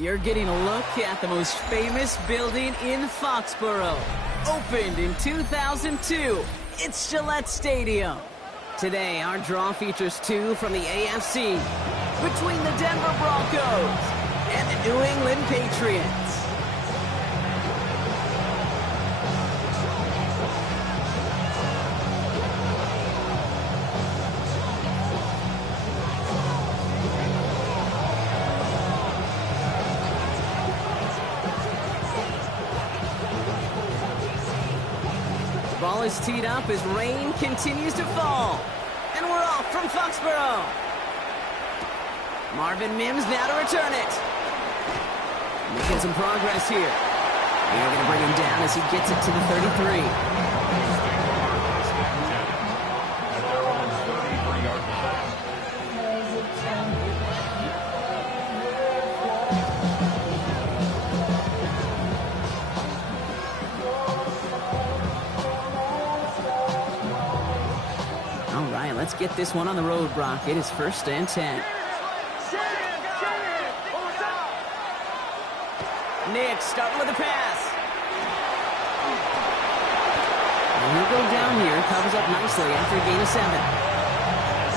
You're getting a look at the most famous building in Foxborough. Opened in 2002, it's Gillette Stadium. Today, our draw features two from the AFC between the Denver Broncos and the New England Patriots. Ball is teed up as rain continues to fall. And we're off from Foxborough. Marvin Mims now to return it. Making some progress here. They're going to bring him down as he gets it to the 33. Let's get this one on the road, Brock. It is 1st and 10. Nick starting with the pass. And he'll go down here. Covers up nicely after a gain of 7.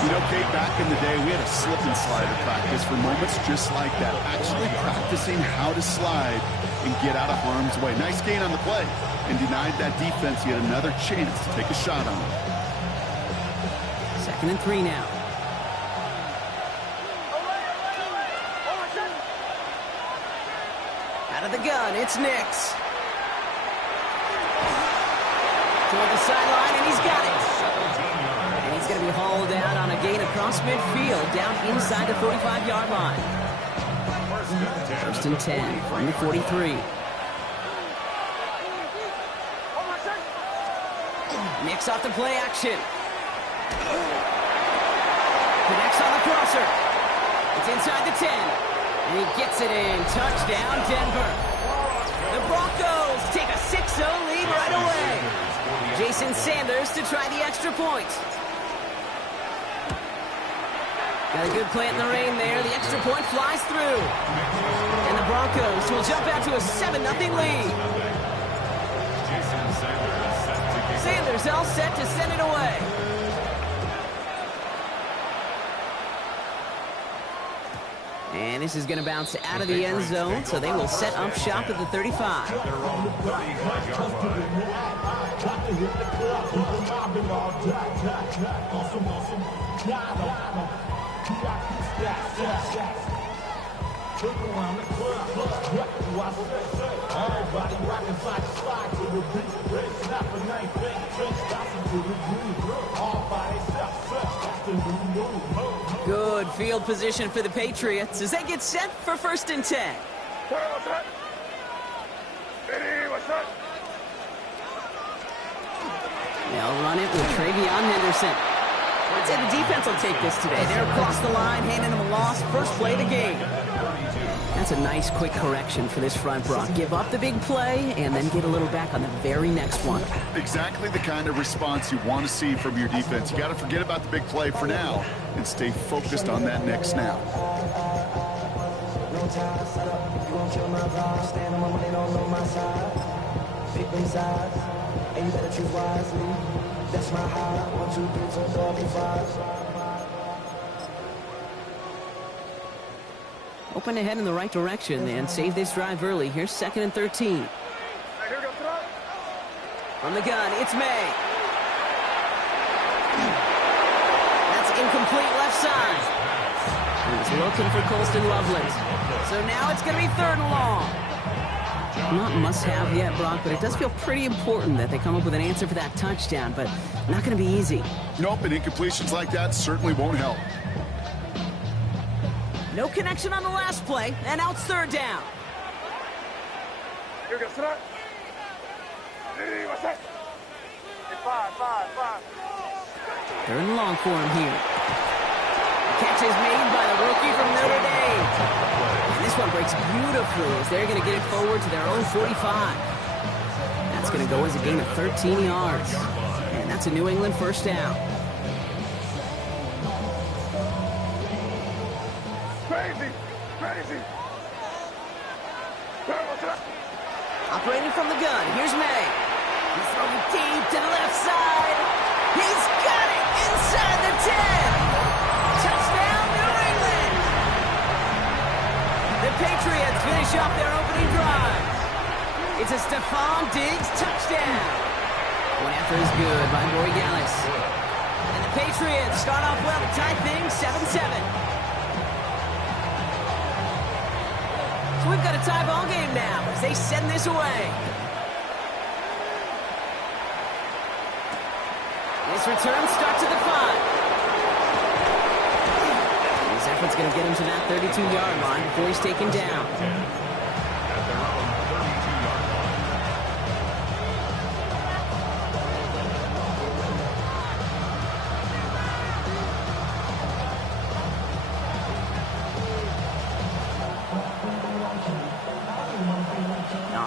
You know, Kate, back in the day, we had a slip and slide at practice for moments just like that. Actually practicing how to slide and get out of harm's way. Nice gain on the play. And denied that defense yet another chance to take a shot on him. 2nd and 3 now. Out of the gun, it's Nix. Toward the sideline, and he's got it. And he's going to be hauled out on a gain across midfield, down inside the 45-yard line. 1st and 10 from the 43. Nix off the play action. Connects on the crosser. It's inside the 10. And he gets it in. Touchdown, Denver. The Broncos take a 6-0 lead right away. Jason Sanders to try the extra point. Got a good play in the rain there. The extra point flies through. And the Broncos will jump out to a 7-0 lead. Sanders all set to send it away. And this is going to bounce out of the end zone, so they will set up shop at the 35. Good field position for the Patriots as they get set for 1st and 10. They'll run it with Travion Henderson. I'd say the defense will take this today. They're across the line, handing them a loss. First play of the game. That's a nice quick correction for this front, Brock. Give up the big play and then get a little back on the very next one. Exactly the kind of response you want to see from your defense. You got to forget about the big play for now and stay focused on that next snap. Open ahead in the right direction and save this drive early. Here's 2nd and 13. From the gun, it's May. That's incomplete left side. He's looking for Colston Loveland. So now it's going to be 3rd and long. Not must-have yet, Brock, but it does feel pretty important that they come up with an answer for that touchdown, but not going to be easy. Nope, and incompletions like that certainly won't help. No connection on the last play, and now it's 3rd down. Third and long for him here. The catch is made by the rookie from Notre Dame. And this one breaks beautifully as they're going to get it forward to their own 45. That's going to go as a gain of 13 yards. And that's a New England 1st down. Operating from the gun, here's May. He's throwing deep to the left side. He's got it inside the 10. Touchdown, New England. The Patriots finish off their opening drive. It's a Stephon Diggs touchdown. Going after is good by Borregales. And the Patriots start off well to tie things 7-7. So we've got a tie ball game now as they send this away. This return starts at the 5. His effort's going to get him to that 32-yard line before he's taken down.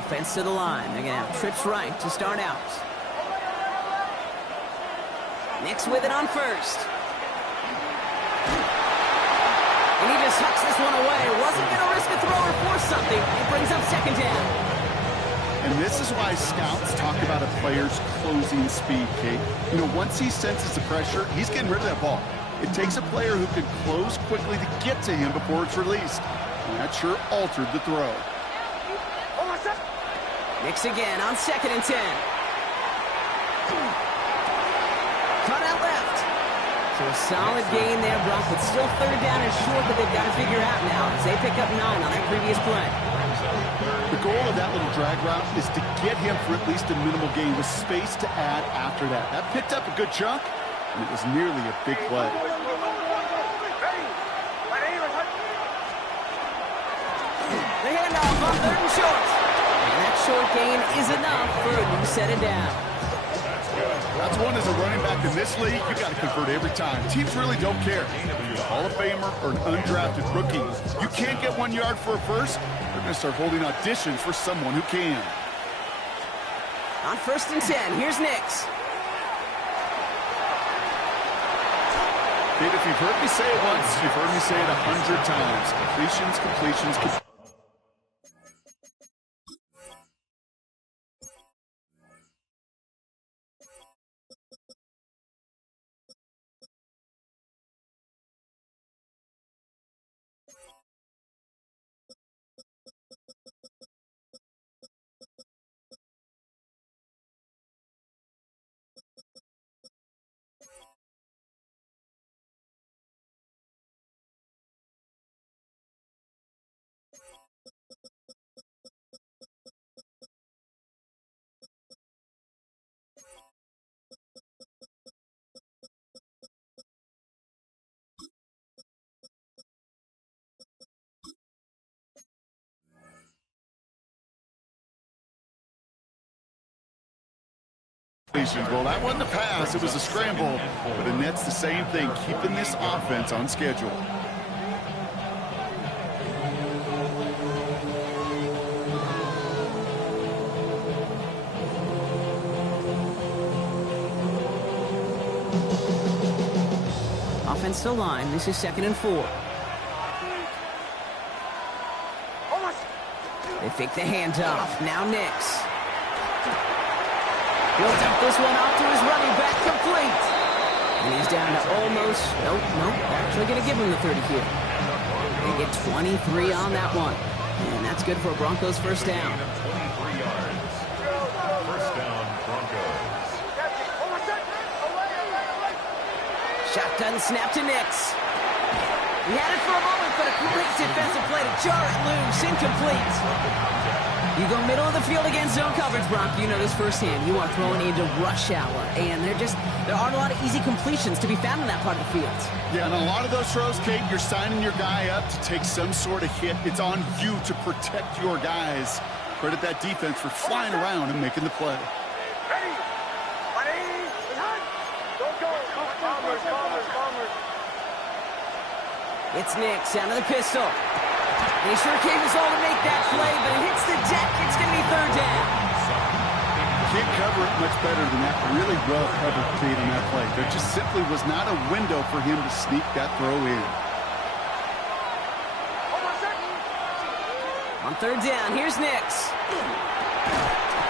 Offense to the line. They're going to have trips right to start out. Nix with it on first. And he just hucks this one away. Wasn't going to risk a throw or force something. It brings up second down. And this is why scouts talk about a player's closing speed, Kate. You know, once he senses the pressure, he's getting rid of that ball. It takes a player who can close quickly to get to him before it's released. And that sure altered the throw. Nix again on 2nd and 10. Cut out left. So a solid gain there, Broncos. Still third down and short that they've got to figure out now as they pick up 9 on that previous play. The goal of that little drag route is to get him for at least a minimal gain with space to add after that. That picked up a good chunk, and it was nearly a big play. The handoff on 3rd and short. Short gain is enough for a new set of down. That's one as a running back in this league, you got to convert every time. Teams really don't care. Whether you're a Hall of Famer or an undrafted rookie, you can't get 1 yard for a first, they're going to start holding auditions for someone who can. On 1st and 10, here's Nix. Kate, if you've heard me say it once, you've heard me say it 100 times. Completions. Well, that wasn't a pass, it was a scramble, but Annette's the same thing, keeping this offense on schedule. Offense to line, this is 2nd and 4. They fake the handoff, now Nix. He'll dump this one off to his running back, complete. And he's down to almost, nope, actually going to give him the 30 here. They get 23 on that one. And that's good for a Broncos first down. 23 yards. First down, Broncos. Shotgun snap to Nix. He had it for a moment, but a great defensive play to jar it loose, incomplete. You go middle of the field against zone coverage, Brock. You know this firsthand. You are throwing into rush hour, and there aren't a lot of easy completions to be found in that part of the field. Yeah, and a lot of those throws, Kate, you're signing your guy up to take some sort of hit. It's on you to protect your guys. Credit that defense for flying around and making the play. It's Nix out of the pistol. And he sure gave us all to make that play, but it hits the deck. It's going to be 3rd down. Can't cover it much better than that. Really well covered, Kate, on that play. There just simply was not a window for him to sneak that throw in. On third down, here's Nix.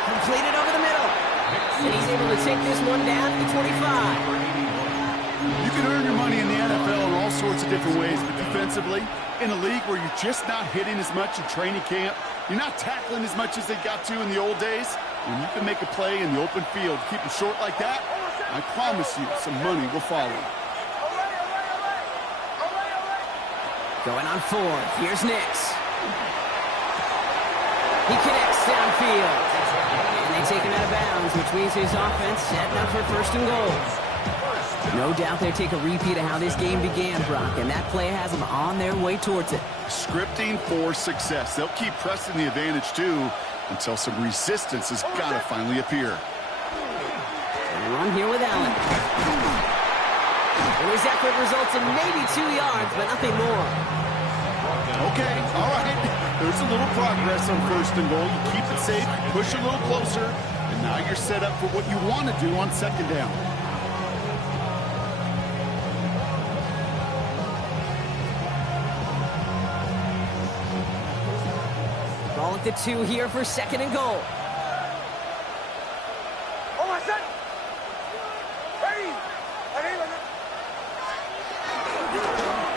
Completed over the middle. And he's able to take this one down to the 25. You can earn your money in the NFL in all sorts of different ways, but defensively, in a league where you're just not hitting as much in training camp, you're not tackling as much as they got to in the old days, when you can make a play in the open field, keep them short like that, I promise you some money will follow. Going on fourth, here's Nix. He connects downfield. And they take him out of bounds, which means his offense setting up for first and goal. No doubt they take a repeat of how this game began, Brock, and that play has them on their way towards it. Scripting for success. They'll keep pressing the advantage, too, until some resistance has got to finally appear. And run here with Allen. And his effort results in maybe 2 yards, but nothing more. Okay, all right. There's a little progress on first and goal. You keep it safe, push a little closer, and now you're set up for what you want to do on second down. Ball at the 2 here for second and goal.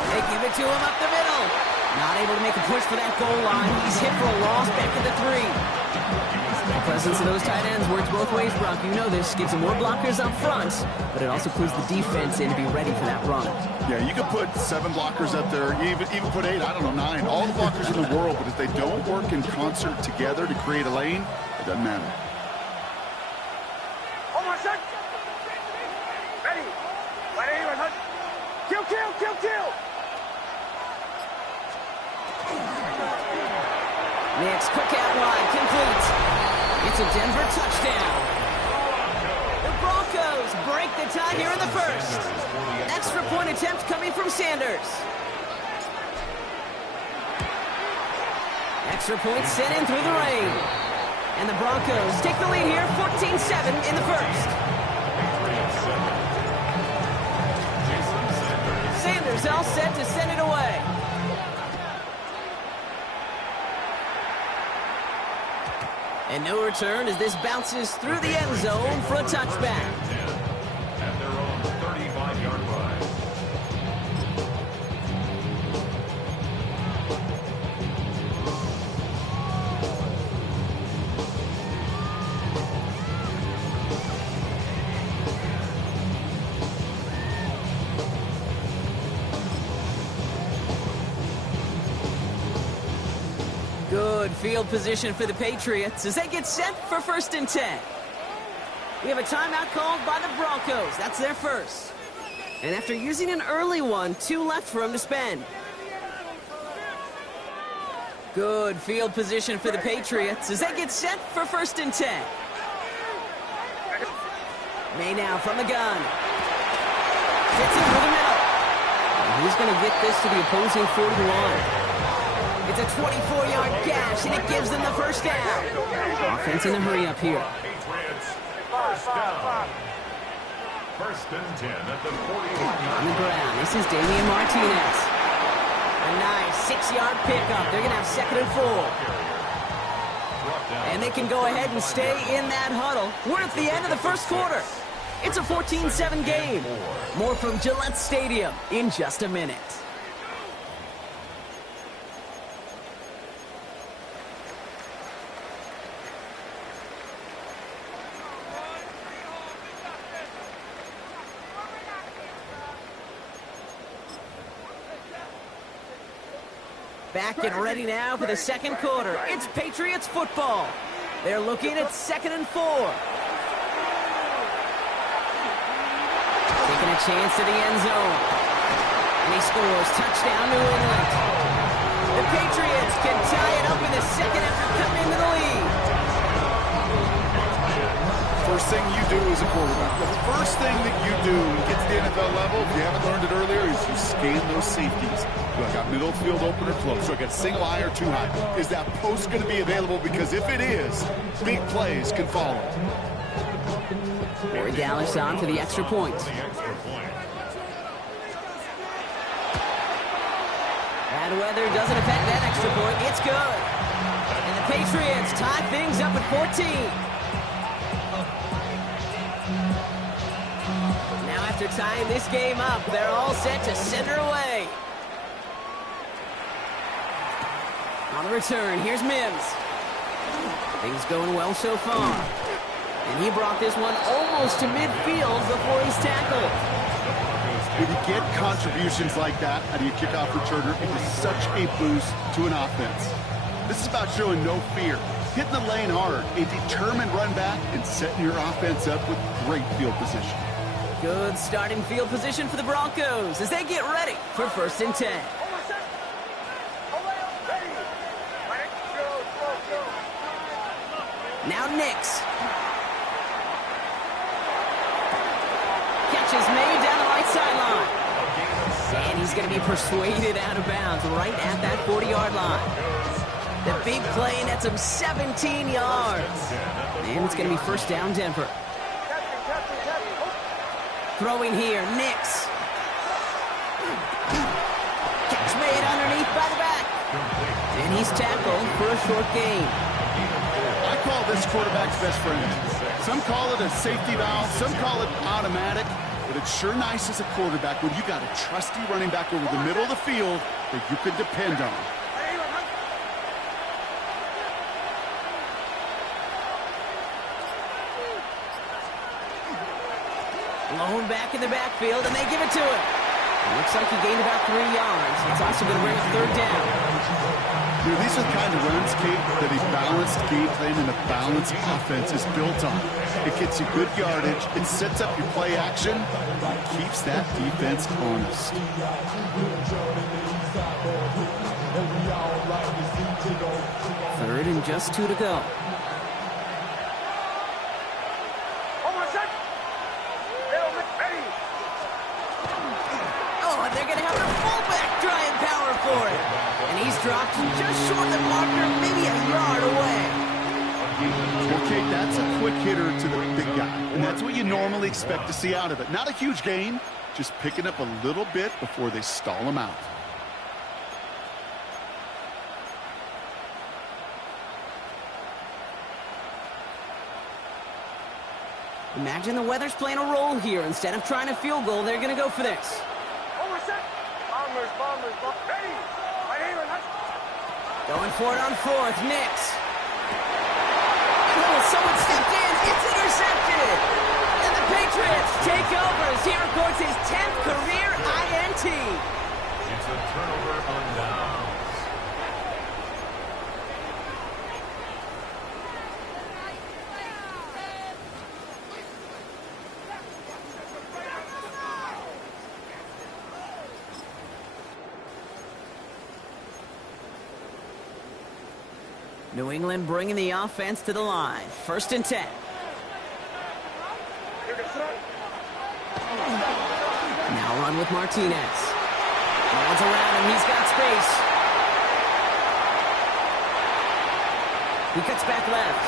They give it to him up the middle. Not able to make a push for that goal line. He's hit for a loss back to the 3. The presence of those tight ends works both ways, Brock. You know this. Gives them more blockers up front, but it also clues the defense in to be ready for that run. Yeah, you could put 7 blockers up there, even put 8, I don't know, 9. All the blockers in the world, but if they don't work in concert together to create a lane, it doesn't matter. Nix, quick out wide, complete. It's a Denver touchdown. The Broncos break the tie here in the first. Extra point attempt coming from Sanders. Extra point sent in through the rain. And the Broncos take the lead here, 14-7 in the first. Sanders all set to send it away. And no return as this bounces through the end zone for a touchback. At their own 35-yard line. Good field position for the Patriots as they get set for first and 10. We have a timeout called by the Broncos. That's their first. And after using an early one, 2 left for them to spend. Good field position for the Patriots as they get set for first and 10. May now from the gun. Gets it through the middle. And he's going to get this to the opposing 41. It's a 24-yard gash, and it gives them the first down. Offense in a hurry up here. Patriots, first down. First and 10 at the 41-yard On the ground, this is Damian Martinez. A nice 6-yard pickup. They're going to have second and 4. And they can go ahead and stay in that huddle. We're at the end of the first quarter. It's a 14-7 game. More from Gillette Stadium in just a minute. Back and ready now for the second quarter. It's Patriots football. They're looking at second and 4. Taking a chance to the end zone. And he scores. Touchdown, New England. The Patriots can tie it up in the second after coming into the lead. First thing you do as a quarterback, the first thing that you do when you get to the NFL level, if you haven't learned it earlier, is you scan those safeties. Do I got middle field open or close? Do I got single high or too high? Is that post going to be available? Because if it is, big plays can follow. Corey Dallas on for the extra point. Bad weather doesn't affect that extra point. It's good. Patriots tie things up at 14. Now after tying this game up, they're all set to send her away. On the return, here's Mims. Things going well so far. And he brought this one almost to midfield before he's tackled. When you get contributions like that out of your kickoff returner, it is such a boost to an offense. This is about showing no fear, hitting the lane hard, a determined run back, and setting your offense up with great field position. Good starting field position for the Broncos as they get ready for 1st and 10. Now Nix. Catch is made down the right sideline. And he's going to be persuaded out of bounds right at that 40-yard line. The big play nets him 17 yards. And it's going to be 1st down Denver. Throwing here, Nix. Catch made underneath by the back. And he's tackled for a short gain. I call this quarterback's best friend. Some call it a safety valve, some call it automatic, but it's sure nice as a quarterback when you got a trusty running back over the middle of the field that you can depend on. Blown back in the backfield, and they give it to him. It looks like he gained about 3 yards. It's also going to bring up 3rd down. You know, these are the kind of runs, Kate, that a balanced game plan and a balanced offense is built on. It gets you good yardage, it sets up your play action, and it keeps that defense honest. 3rd and just 2 to go. They're going to have their fullback try and power for it. And he's dropped just short of the marker, maybe a yard away. Okay, that's a quick hitter to the big guy. And that's what you normally expect to see out of it. Not a huge gain, just picking up a little bit before they stall him out. Imagine the weather's playing a role here. Instead of trying a field goal, they're going to go for this. Going for it on 4th, Nix. Oh, someone stepped in. It's intercepted. And the Patriots take over as he records his 10th career INT. It's a turnover on downs. New England bringing the offense to the line. 1st and 10. Now run with Martinez. No one's around him. He's got space. He cuts back left.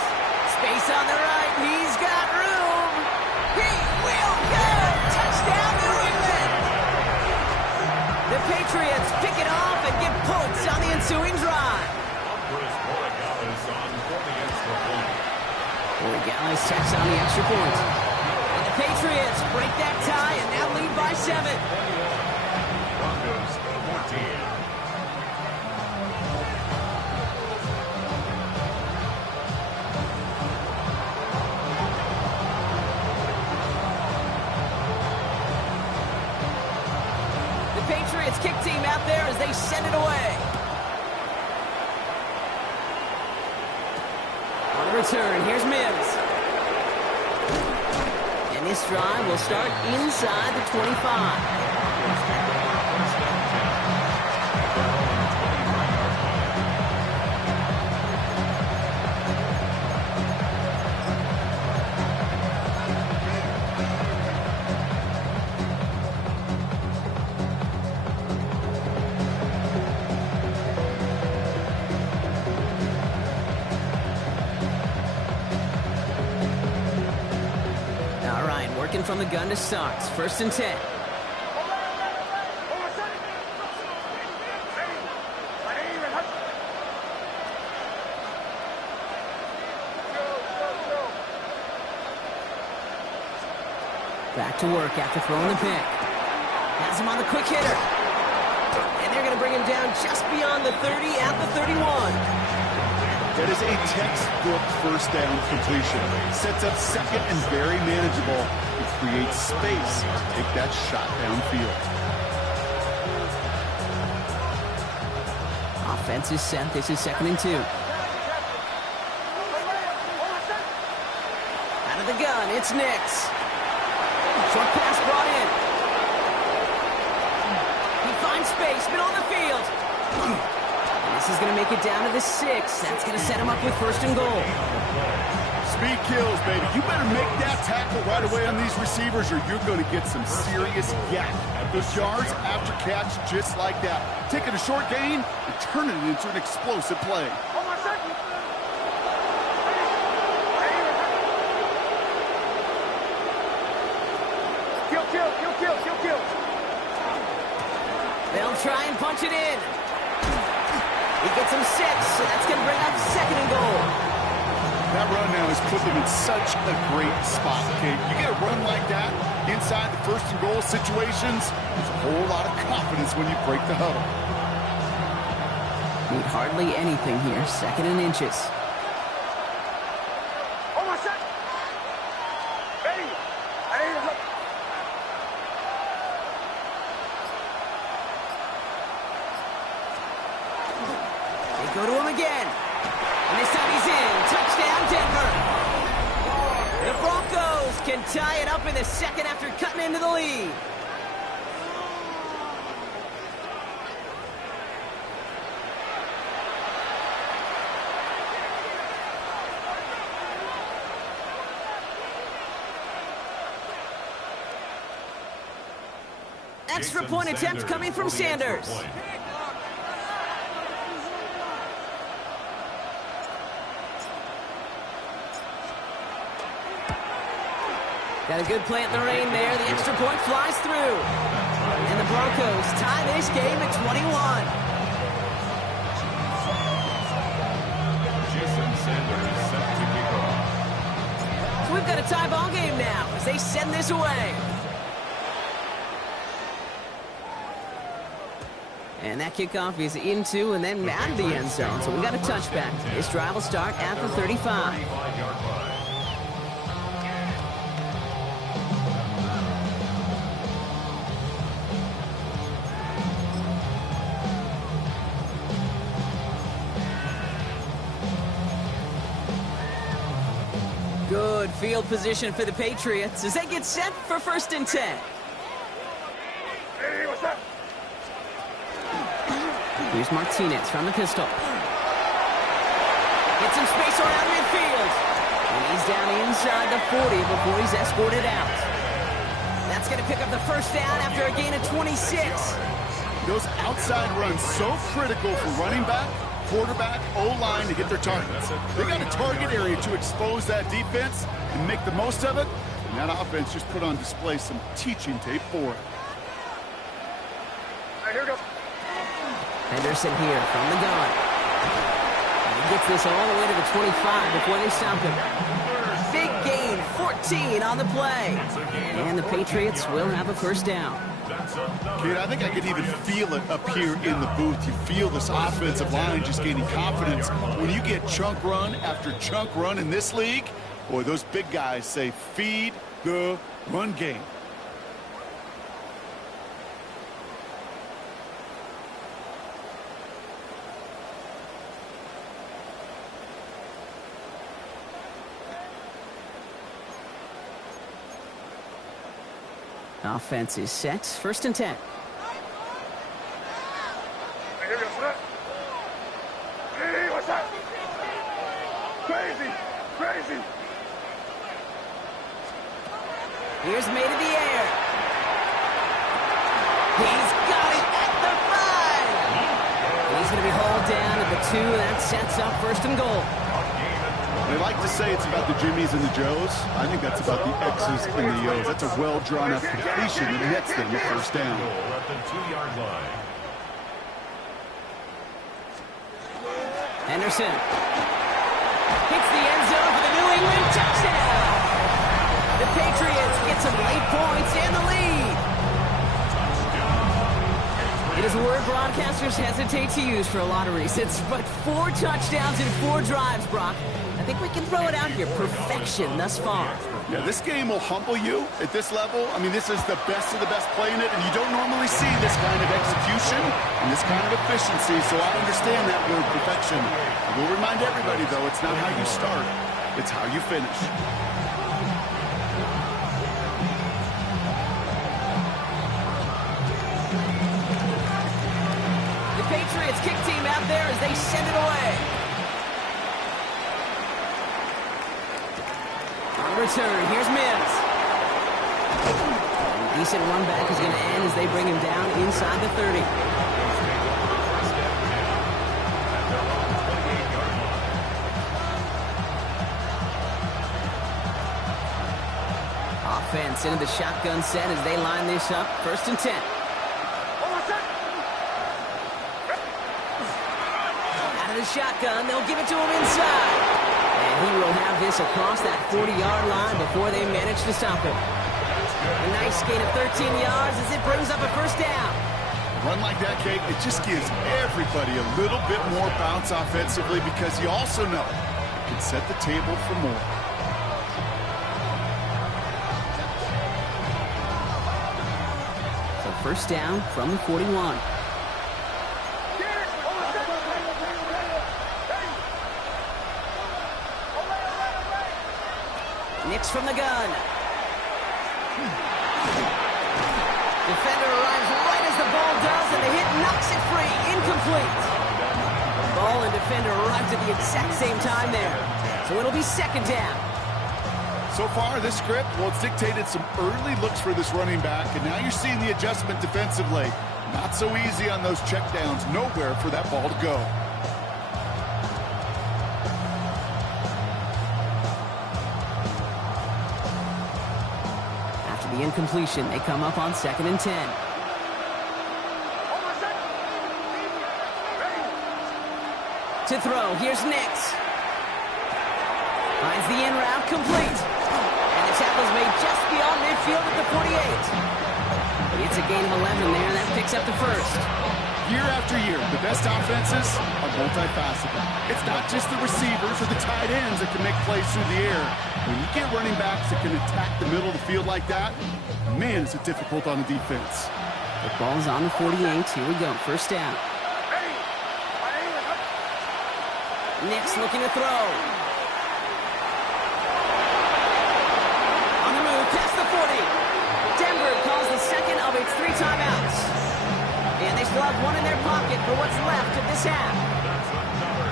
Space on the right. He's got room. He will go. Touchdown, New England. The Patriots pick it off and get points on the ensuing drive. Gallus checks on the extra point. And the Patriots break that tie and now lead by 7. Broncos 14. The Patriots kick team out there as they send it away. On the return, here's Mims. And this drive will start inside the 25. From the gun to start. 1st and 10. Back to work after throwing the pick. Has him on the quick hitter. And they're going to bring him down just beyond the 30 at the 31. That is a textbook first down completion. Sets up second and very manageable. It creates space to take that shot downfield. Offense is set. This is 2nd and 2. Out of the gun, it's Nix. Short pass brought in. He finds space, middle of the field. And this is going to make it down to the 6. That's going to set him up with 1st and goal. Speed kills, baby. You better make that tackle right away on these receivers or you're going to get some serious yak. Those yards after catch just like that. Taking a short gain and turning it into an explosive play. Kill. They'll try and punch it in. He gets him 6, so that's going to bring up 2nd and goal. That run now has put them in such a great spot, okay? You get a run like that inside the 1st and goal situations, there's a whole lot of confidence when you break the huddle. Need hardly anything here. 2nd and inches. Go to him again. And this time he's in. Touchdown, Denver. The Broncos can tie it up in the 2nd after cutting into the lead. Extra point attempt coming from Sanders. Got a good play in the rain there. The extra point flies through. And the Broncos tie this game at 21. Jason Sanders set to kick off. So we've got a tie ball game now as they send this away. And that kickoff is into and then out of the end zone. So we got a touchback. This drive will start at the 35. Good field position for the Patriots as they get set for 1st and 10. Hey, what's up? Here's Martinez from the pistol. Gets some space around midfield. And he's down inside the 40 before he's escorted out. That's going to pick up the 1st down after a gain of 26. Those outside runs so critical for running back, quarterback, O-line to get their targets. They got a target area to expose that defense and make the most of it. And that offense just put on display some teaching tape for it. All right, here we go. Henderson here from the gun. And he gets this all the way to the 25 before they stop him. Big gain, 14 on the play. And the Patriots will have a 1st down. Kid, I think I could even feel it up here in the booth. You feel this offensive line just gaining confidence. When you get chunk run after chunk run in this league, boy, those big guys say, feed the run game. Offense is set. 1st and 10. Hey, here we go. What's up? Hey, what's up? Crazy. Here's made in the air. He's got it at the 5. He's going to be hauled down at the 2. That sets up 1st and goal. They like to say it's about the Jimmies and the Joes. I think that's about the X's and the O's. That's a well-drawn-up completion that nets them a 1st down. At the 2-yard line. Henderson hits the end zone for the New England touchdown. The Patriots get some late points and the lead. It is a word broadcasters hesitate to use for a lot of reasons, but 4 touchdowns in 4 drives, Brock. I think we can throw it out here. Perfection thus far. Yeah, this game will humble you at this level. I mean, this is the best of the best playing it, and you don't normally see this kind of execution and this kind of efficiency, so I understand that word perfection. I will remind everybody, though, it's not how you start, it's how you finish. The Patriots kick team out there as they send it away. On return, here's Mims. Decent run back is going to end as they bring him down inside the 30. Offense into the shotgun set as they line this up. 1st and 10. Out of the shotgun, they'll give it to him inside. And he will have this across that 40-yard line before they manage to stop him. A nice gain of 13 yards as it brings up a 1st down. A run like that, Kate, it just gives everybody a little bit more bounce offensively because you also know it can set the table for more. So 1st down from the 41. Nix from the gun. Defender arrives right as the ball does, and the hit knocks it free. Incomplete. Ball and defender arrived at the exact same time there. So it'll be 2nd down. So far, this script, well, it's dictated some early looks for this running back, and now you're seeing the adjustment defensively. Not so easy on those checkdowns. Nowhere for that ball to go. The incompletion, they come up on 2nd and 10. To throw, here's Nix. Finds the in route, complete. And the tackle's made just beyond midfield at the 48. It's a gain of 11 there, and that picks up the 1st. Year after year, the best offenses are multifaceted. It's not just the receivers or the tight ends that can make plays through the air. When you get running backs that can attack the middle of the field like that, man, is it difficult on the defense. The ball's on the 48. Here we go. 1st down. Nix looking to throw. On the move, past the 40. Denver calls the 2nd of its 3 timeouts. And they still have 1 in their pocket for what's left of this half.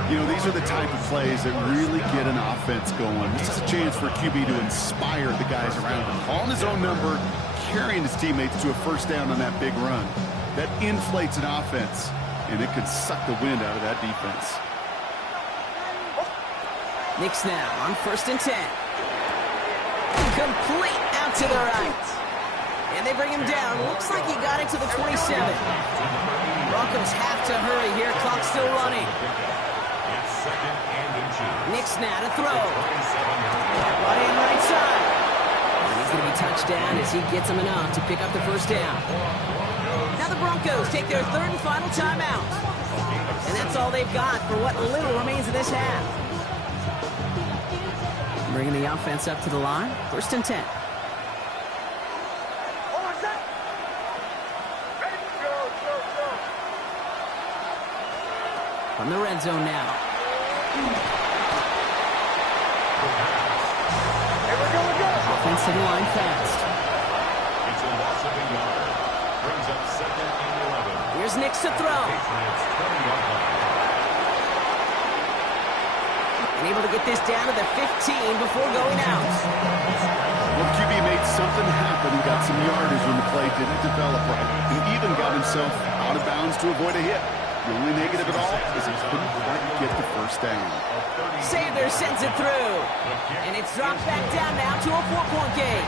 You know, these are the type of plays that really get an offense going. This is a chance for a QB to inspire the guys around him. Calling his own number, carrying his teammates to a 1st down on that big run. That inflates an offense, and it could suck the wind out of that defense. Nix now on 1st and 10. Complete out to the right. And they bring him down. Looks like he got it to the 27. Broncos have to hurry here. Clock still running. Nix now to throw. Right in, right side. And he's going to be touched down as he gets him enough to pick up the 1st down. Now the Broncos take their 3rd and final timeout. And that's all they've got for what little remains of this half. Bringing the offense up to the line. 1st and 10. From the red zone now. Offensive line fast. It's a loss of a yard. Brings up 2nd and 11. Here's Nix to throw. And able to get this down to the 15 before going out. Well, QB made something happen and got some yardage when the play didn't develop right. And even got himself out of bounds to avoid a hit. The only negative at all is he couldn't quite get the 1st down. Sanders sends it through. And it's dropped back down now to a 4-point game.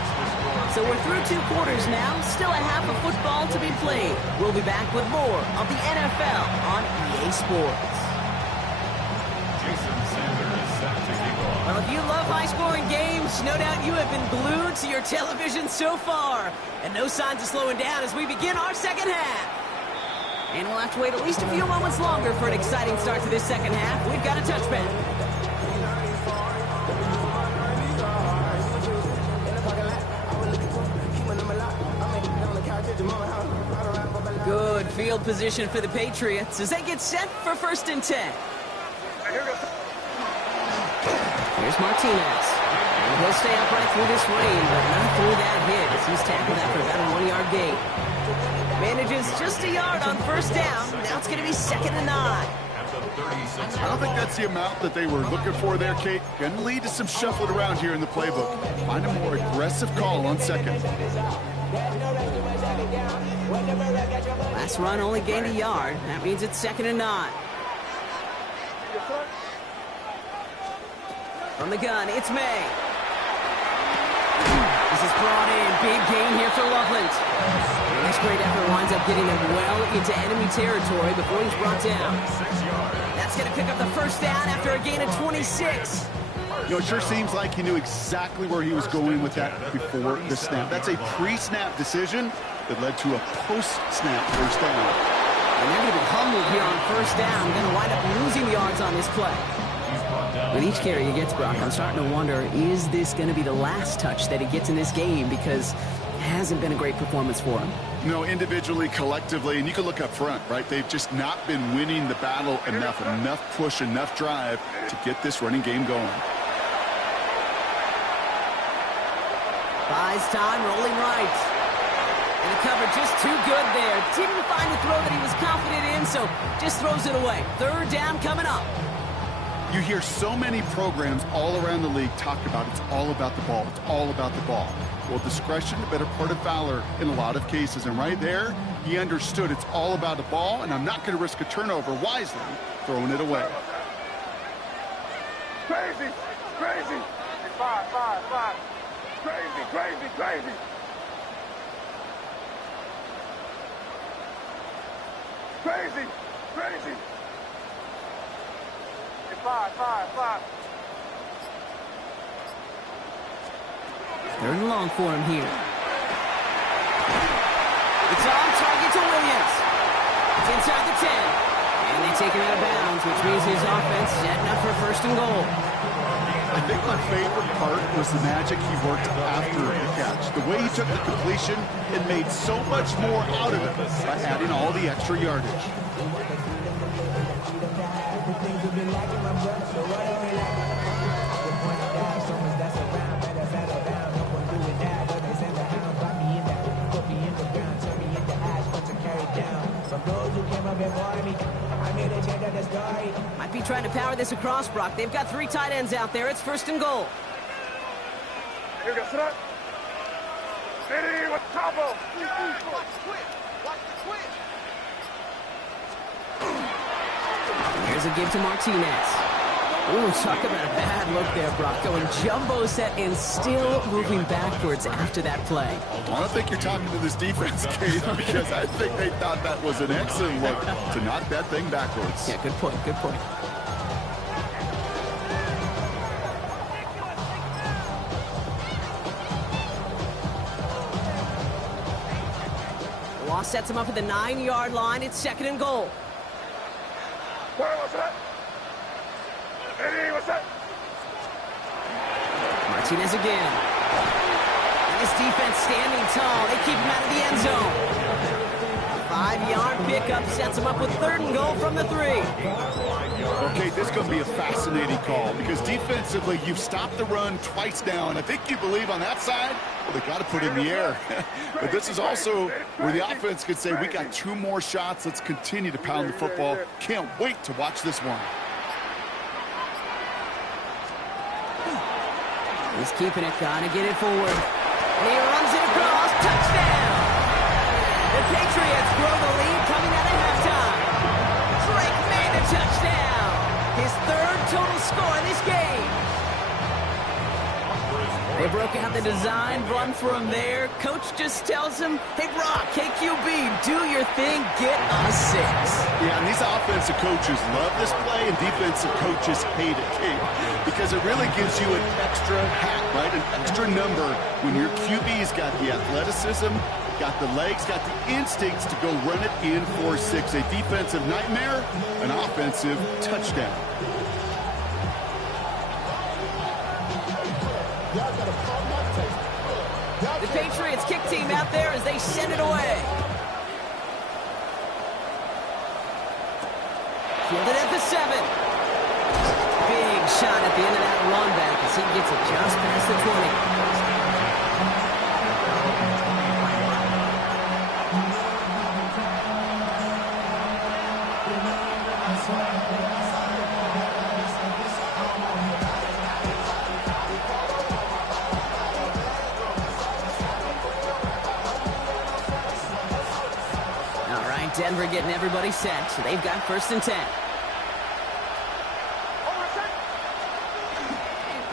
So we're through 2 quarters now. Still a half of football to be played. We'll be back with more of the NFL on EA Sports. Jason Sanders set to kick off. Well, if you love high-scoring games, no doubt you have been glued to your television so far. And no signs of slowing down as we begin our second half. And we'll have to wait at least a few moments longer for an exciting start to this second half. We've got a touchback. Good field position for the Patriots as they get set for 1st and 10. Here's Martinez. And he'll stay upright through this rain, but not through that hit as he's tackled after about a 1-yard gain. Manages just a yard on 1st down. Now it's going to be 2nd and 9. I don't think that's the amount that they were looking for there, Kate. Going to lead to some shuffling around here in the playbook. Find a more aggressive call on 2nd. Last run only gained a yard. That means it's 2nd and 9. From the gun, it's May. This is brought in. Big gain here for Loveland. And this great effort winds up getting him well into enemy territory before he's brought down. That's going to pick up the 1st down after a gain of 26. You know, it sure seems like he knew exactly where he was going with that before the snap. That's a pre-snap decision that led to a post-snap 1st down. And they're going to be humbled here on 1st down. Going to wind up losing yards on this play. With each carry he gets, Brock, I'm starting to wonder, is this going to be the last touch that he gets in this game? Because it hasn't been a great performance for him. You know, individually, collectively, and you can look up front, right? They've just not been winning the battle enough push, enough drive to get this running game going. Buys time, rolling right. And the cover just too good there. Didn't find the throw that he was confident in, so just throws it away. 3rd down coming up. You hear so many programs all around the league talk about it's all about the ball. It's all about the ball. Well, discretion, the better part of valor in a lot of cases. And right there, he understood it's all about the ball, and I'm not going to risk a turnover wisely, throwing it away. Crazy, crazy. 5. Crazy, crazy, crazy. Crazy, crazy. 5. 3rd and long for him here. It's on target to Williams. It's inside the 10. And they take him out of bounds, which means his offense setting up for 1st and goal. I think my favorite part was the magic he worked after the catch. The way he took the completion and made so much more out of it by adding all the extra yardage. Might be trying to power this across, Brock. They've got 3 tight ends out there. It's 1st and goal. Here goes it. City with combo. Here's a give to Martinez. Ooh, talk about a bad look there, Brock. Going jumbo set and still moving backwards after that play. I don't think you're talking to this defense, Kate, because I think they thought that was an excellent look to knock that thing backwards. Yeah, good point, good point. The loss sets him up at the 9-yard line. It's 2nd and goal. Where was that? City, what's that? Martinez again. And this defense standing tall. They keep him out of the end zone. 5-yard pickup sets him up with 3rd and goal from the 3. Okay, this is going to be a fascinating call because defensively, you've stopped the run twice now, and I think you believe on that side, well, they got to put it in the air. But this is also where the offense could say, we got 2 more shots. Let's continue to pound the football. Can't wait to watch this one. He's keeping it, trying to get it forward. And he runs it across. Touchdown! The Patriots grow the lead coming out of halftime. Drake made a touchdown. His 3rd total score in this game. They broke out the design, run for him there. Coach just tells him, hey, Brock, hey, QB, do your thing, get a 6. Yeah, and these offensive coaches love this play, and defensive coaches hate it, Kate, because it really gives you an extra hat, right? An extra number when your QB's got the athleticism, got the legs, got the instincts to go run it in for 6. A defensive nightmare, an offensive touchdown. The Patriots kick team out there as they send it away. Fielded at the 7. Big shot at the end of that run back as he gets it just past the 20. Denver getting everybody set, so they've got 1st and 10.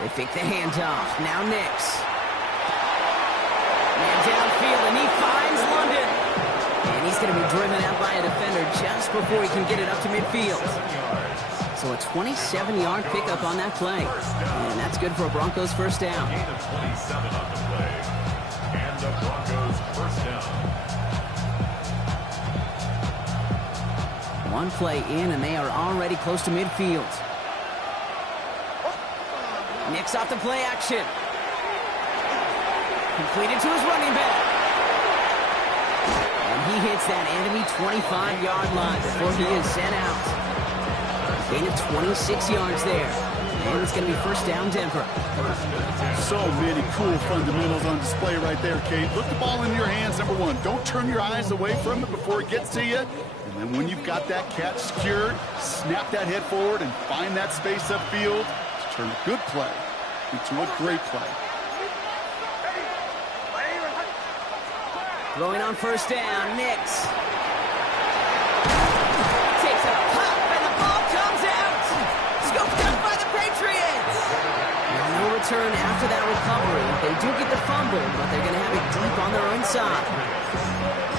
They fake the handoff. Now Nix. Man downfield, and he finds London. And he's going to be driven out by a defender just before he can get it up to midfield. So a 27-yard pickup on that play. And that's good for a Broncos 1st down. Gain of 27 on the play. And the Broncos 1st down. One play in, and they are already close to midfield. Nix off the play action. Completed to his running back. And he hits that enemy 25-yard line before he is sent out. Gain of 26 yards there. And it's going to be 1st down, Denver. So many cool fundamentals on display right there, Kate. Put the ball in your hands, number 1. Don't turn your eyes away from it before it gets to you. And then when you've got that catch secured, snap that head forward and find that space upfield to turn a good play into a great play. Throwing on 1st down, Nix. Takes a pop, and the ball comes out. Scooped up by the Patriots. No return after that recovery. They do get the fumble, but they're going to have it deep on their own side.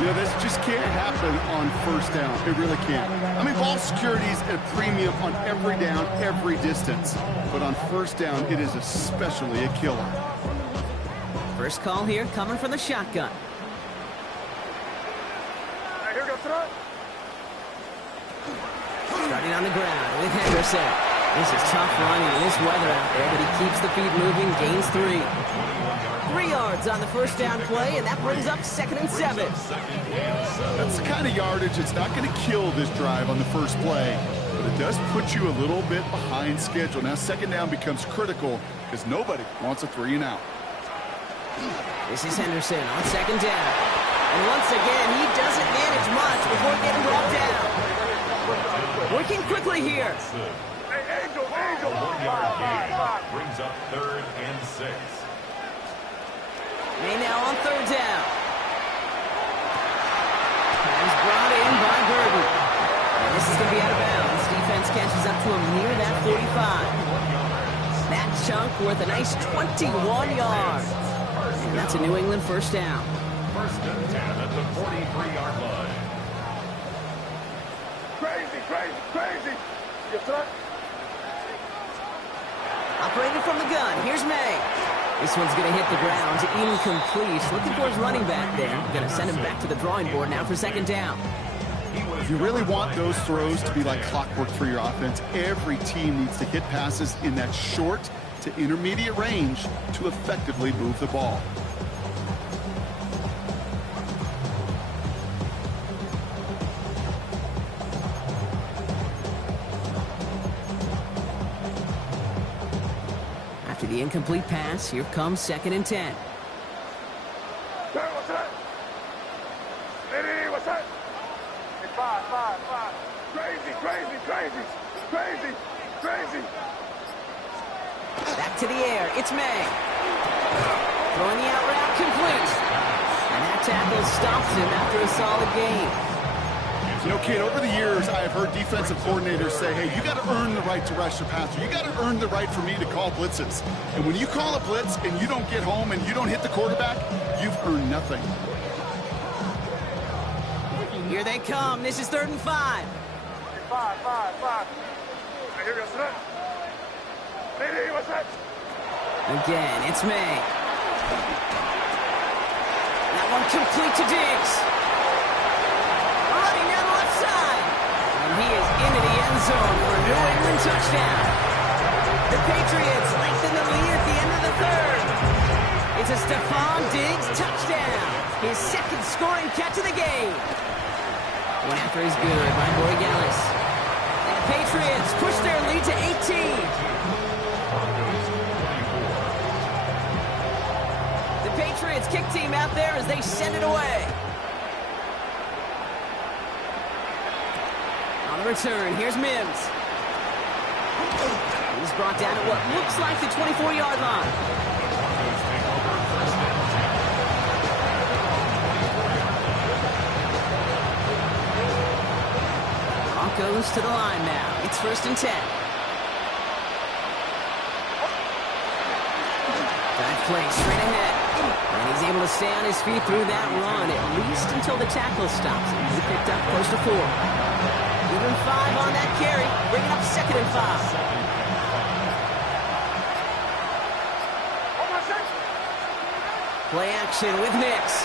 You know, this just can't happen on 1st down. It really can't. I mean, ball security's at a premium on every down, every distance. But on 1st down, it is especially a killer. First call here coming from the shotgun. Here goes throw. Starting on the ground with Henderson. This is tough running in this weather out there, but he keeps the feet moving, gains 3. 3 yards on the 1st down play, and that brings up 2nd and 7. That's the kind of yardage that's not going to kill this drive on the first play, but it does put you a little bit behind schedule. Now 2nd down becomes critical because nobody wants a 3 and out. This is Henderson on 2nd down. And once again, he doesn't manage much before getting brought down. Working quickly here. Angel. 1-yard gain brings up 3rd and 6. May now on 3rd down. Pass brought in by Burton. And this is going to be out of bounds. Defense catches up to him near that 45. That chunk worth a nice 21 yards. And that's a New England 1st down. 1st and 10 at the 43-yard line. Crazy. You throw. Operating from the gun, here's May. This one's going to hit the ground, incomplete. Looking for his running back there. Going to send him back to the drawing board now for 2nd down. If you really want those throws to be like clockwork for your offense, every team needs to hit passes in that short to intermediate range to effectively move the ball. After the incomplete pass, here comes 2nd and 10. What's that? Lady, what's that? Hey, 5. Crazy. Back to the air, it's May. Throwing the out route complete. And that tackle stops him after a solid gain. You know, Kate, over the years, I have heard defensive coordinators say, hey, you got to earn the right to rush the passer. You got to earn the right for me to call blitzes. And when you call a blitz and you don't get home and you don't hit the quarterback, you've earned nothing. Here they come. This is 3rd and 5. 5. Here goes it. Lady, what's that? Again, it's May. That one complete to Diggs. Running down the left side. And he is into the end zone for a New England touchdown. The Patriots lengthen the lead at the end of the 3rd. It's a Stephon Diggs touchdown. His 2nd scoring catch of the game. One after is good by Borregales. And the Patriots push their lead to 18. The Patriots kick team out there as they send it away. On the return, here's Mims. He's brought down at what looks like the 24-yard line. Broncos to the line now. It's 1st and 10. That play straight ahead. And he's able to stay on his feet through that run, at least until the tackle stops him. He picked up close to 4. Even 5 on that carry, bringing up 2nd and 5. Play action with Nix.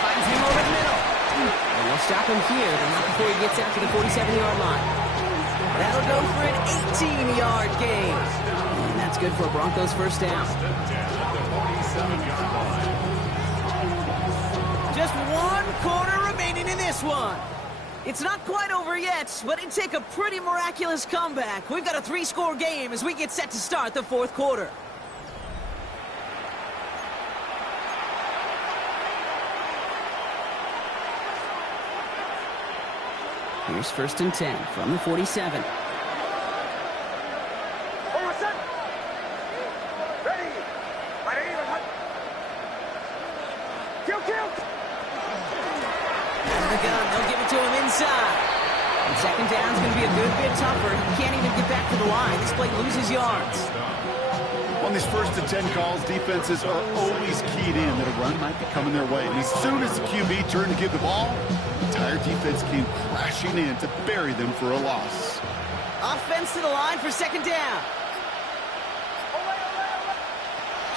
Finds him over the middle. And they'll stop him here, but not before he gets out to the 47-yard line. That'll go for an 18-yard gain. And that's good for a Broncos 1st down. Just 1 quarter remaining in this one. It's not quite over yet, but it'd take a pretty miraculous comeback. We've got a 3-score game as we get set to start the 4th quarter. Here's 1st and 10 from the 47. Ready. Out of the gun, they'll give it to him inside. And 2nd down's going to be a good bit tougher. He can't even get back to the line. This play loses yards. On these 1st and 10 calls, defenses are always keyed in that a run might be coming their way. And as soon as the QB turned to give the ball, the entire defense came crashing in to bury them for a loss. Offense to the line for 2nd down.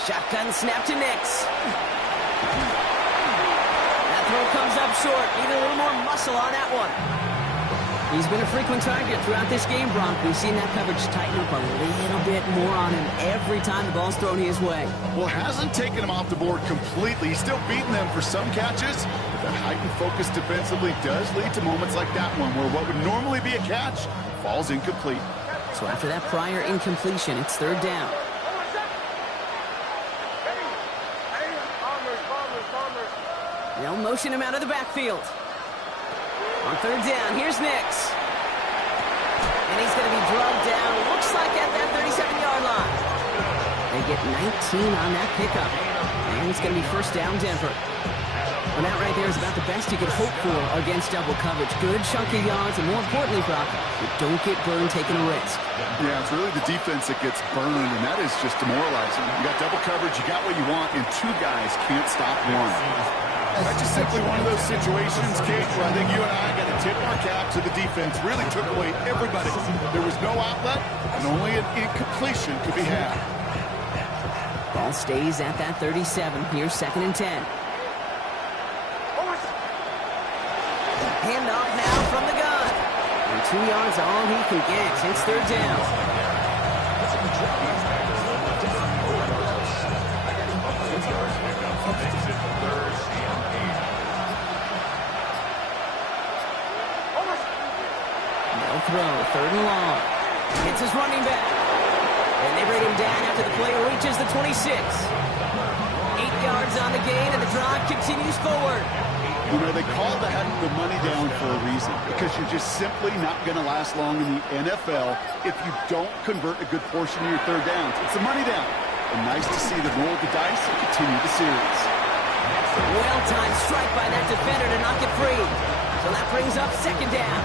Shotgun snap to Nix. That throw comes up short. Need a little more muscle on that one. He's been a frequent target throughout this game, Bronk. We've seen that coverage tighten up a little bit more on him every time the ball's thrown his way. Well, hasn't taken him off the board completely. He's still beating them for some catches. But that heightened focus defensively does lead to moments like that one where what would normally be a catch falls incomplete. So after that prior incompletion, it's 3rd down. They'll motion him out of the backfield. On 3rd down, here's Nix. And he's going to be drugged down, looks like at that 37-yard line. They get 19 on that pickup. And it's going to be 1st down, Denver. Well, that right there is about the best you could hope for against double coverage. Good chunky yards, and more importantly, Brock, you don't get burned taking a risk. Yeah, it's really the defense that gets burned, and that is just demoralizing. You got double coverage, you got what you want, and 2 guys can't stop one. That's just simply one of those situations, Kate, where I think you and I got to tip our cap to the defense. Really took away everybody. There was no outlet, and only an incompletion could be had. Ball stays at that 37. Here's 2nd and 10. Handoff now from the gun. And 2 yards are all he can get. It's 3rd down. Throw, 3rd and long. Hits his running back. And they bring him down after the play reaches the 26. 8 yards on the gain, and the drive continues forward. You know, they call that the money down for a reason, because you're just simply not going to last long in the NFL if you don't convert a good portion of your 3rd downs. It's a money down. And nice to see them roll the dice and continue the series. Well-timed strike by that defender to knock it free. So that brings up second down.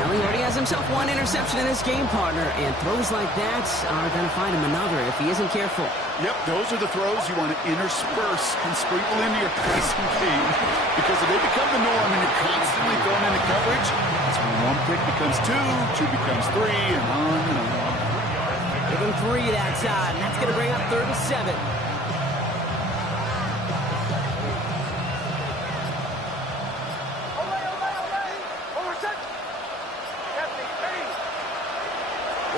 Well, he already has himself one interception in his game, partner, and throws like that are going to find him another if he isn't careful. Yep, those are the throws you want to intersperse and sprinkle into your passing game, because if they become the norm and you're constantly thrown into coverage, that's when one pick becomes two, two becomes three, and on and on. Give him 3 that time. That's going to bring up 3rd and 7.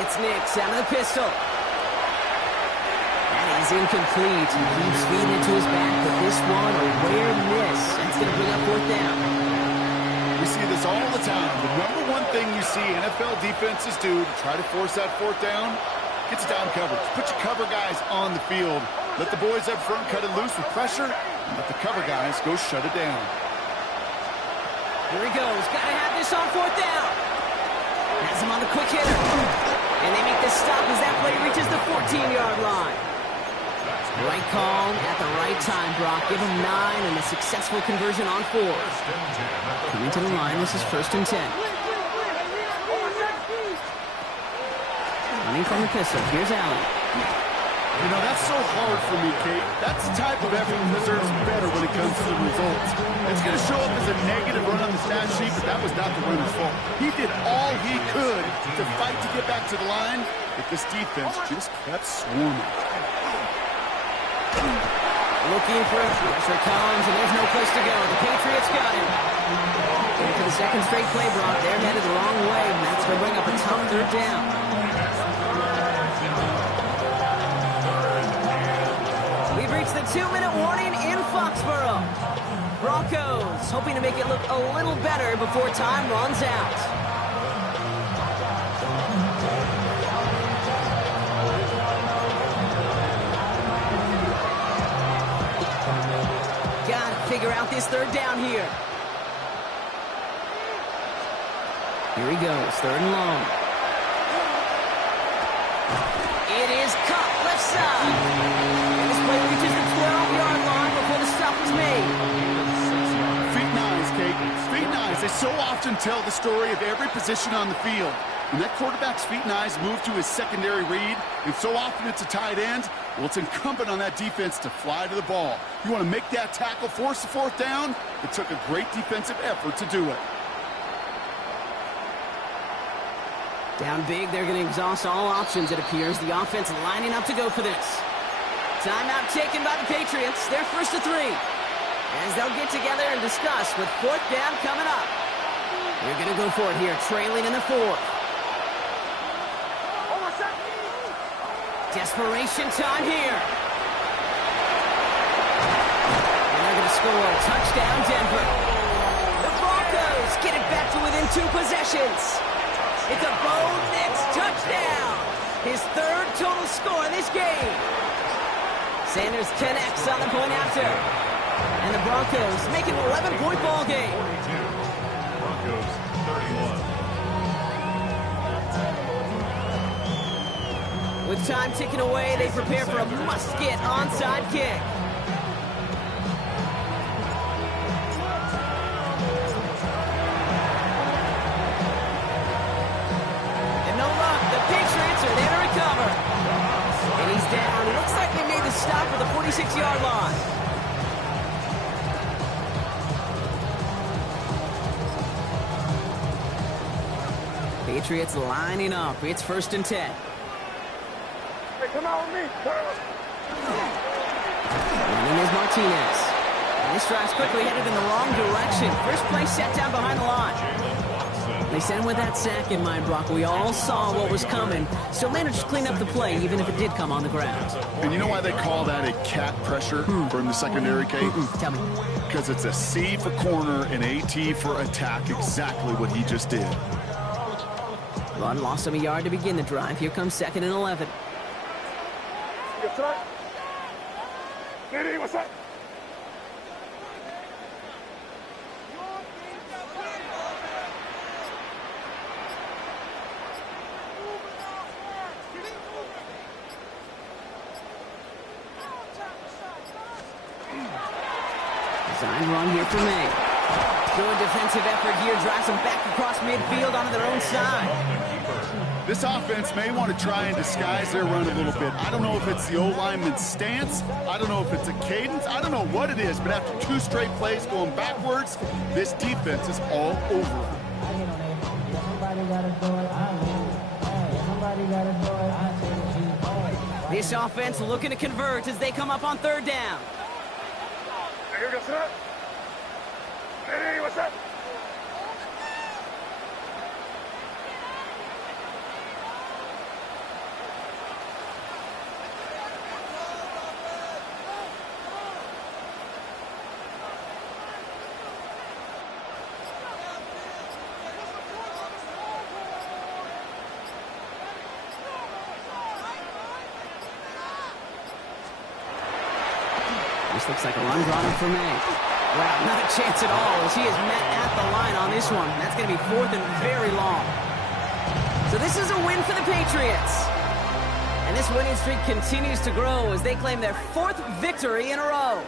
It's Nix out of the pistol. That is incomplete. He keeps feeding it to his back, but this one, a rare miss. That's going to bring up 4th down. We see this all the time. The number one thing you see NFL defenses do to try to force that 4th down, gets down coverage. Put your cover guys on the field. Let the boys up front cut it loose with pressure, and let the cover guys go shut it down. Here he goes. Got to have this on 4th down. Has him on the quick hitter. And they make the stop as that play reaches the 14-yard line. Right call at the right time, Brock. Give him 9 and a successful conversion on 4. Coming to the line, this is 1st and 10. Running from the pistol, here's Allen. You know, that's so hard for me, Kate. That's the type of effort that deserves better when it comes to the results. It's going to show up as a negative run on the stat sheet, but that was not the runner's fault. He did all he could to fight to get back to the line, but this defense just kept swarming. Looking for it. Pressure comes, and there's no place to go. The Patriots got him. And for the second straight play, Brock, they're headed the wrong way, and that's going to bring up a tough 3rd down. We've reached the 2-minute warning in Foxborough. Broncos hoping to make it look a little better before time runs out. Gotta figure out this 3rd down here. Here he goes, 3rd and long. It is caught left side. And this play reaches the 12-yard line before the stop was made. Feet and eyes, Kate. Feet and eyes. They so often tell the story of every position on the field. When that quarterback's feet and eyes move to his secondary read, and so often it's a tight end, well, it's incumbent on that defense to fly to the ball. You want to make that tackle, force the 4th down? It took a great defensive effort to do it. Down big, they're going to exhaust all options, it appears. The offense lining up to go for this. Timeout taken by the Patriots. They're 1st to 3. As they'll get together and discuss with 4th down coming up. They're going to go for it here, trailing in the 4th. Desperation time here. And they're going to score a touchdown, Denver. The Broncos get it back to within 2 possessions. It's a Bo Nix touchdown. His 3rd total score in this game. Sanders connects on the point after. And the Broncos make it an 11-point ball game. 42. Broncos 31. With time ticking away, they prepare for a must-get onside kick. And no luck, the Patriots are there to recover. And he's down. It looks like they made the stop at the 46-yard line. Patriots lining up. It's 1st and 10. Come on with me. And then there's Martinez. And this drive's quickly headed in the wrong direction. First play set down behind the line. They sent him with that sack in mind, Brock. We all saw what was coming. Still managed to clean up the play, even if it did come on the ground. And you know why they call that a cat pressure from the secondary, Kate? Tell me. Because it's a C for corner and a T for attack, exactly what he just did. Run lost him a yard to begin the drive. Here comes 2nd and 11. Yes, sir. Diddy, what's up? Design run here for May. Good defensive effort here, drives them back across midfield onto their own side. This offense may want to try and disguise their run a little bit. I don't know if it's the O-lineman's stance. I don't know if it's a cadence. I don't know what it is, but after 2 straight plays going backwards, this defense is all over. This offense looking to convert as they come up on 3rd down. Hey, what's up? This looks like a run drawn up for May. Wow, not a chance at all as he is met at the line on this one. That's going to be 4th and very long. So this is a win for the Patriots. And this winning streak continues to grow as they claim their 4th victory in a row.